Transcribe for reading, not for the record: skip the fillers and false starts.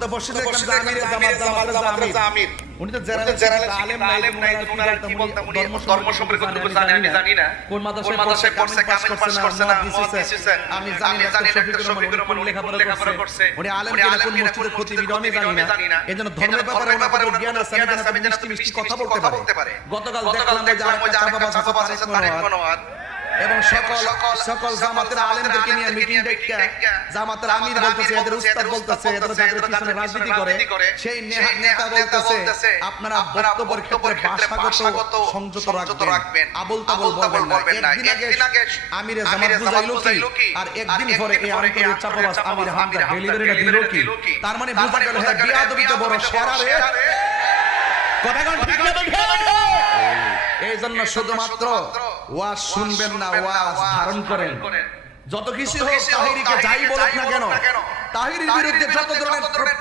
তো বসে দেখলাম যে আমিরে জামাত আমির উনি তো জেনারেল আলেম নাই ওনারা কি বলতাম উনি ধর্ম সম্পর্কে কতটুকু জানে আমি জানি না কোন মাদ্রাসায় পড়ছে কামিল পাস করছে না মত দিছে আমি জানি না শফিকুর রহমান লেখাপড়া করছে উনি আলেম কিনা কোন মসজিদের খতিব আমি জানি না এজন্য ধর্মের ব্যাপারে ওনার জ্ঞান আছে আমি জানি মিষ্টি কথা বলতে পারে গতকাল দেখলাম যে আরেকটা বাবা আছে তারেক মনোয়ার এবং সকল জামাতের আলেমদেরকে নিয়ে মিটিং ডেকে জামাতের আমির বলতেছে এদের উস্তাদ বলতেছে এদের যাদের পিছনে রাজনীতি করে সেই নেতা বলতেছে আপনারা বক্তব্যের ক্ষেত্রে ভাষাগত সংযত রাখবেন আবল তাবল বলবেন না একদিন আগে আমিরে জামাত বুঝাইলো কি আর একদিন পরে এই আরেকটা চাপাবাজ আমির হামজা ডেলিভারিটা দিল কি তার মানে বোঝা গেল হ্যাঁ বিয়াদবিতে বড় সেরা রে কথা কোন ঠিক না এই জন্য শুধুমাত্র ওয়াজ শুনবেন না ওয়াজ ধারণ করেন যত কিছু হোক তাহিরিকে যাই বলুক না কেন তাহিরির বিরুদ্ধে যত ধরনের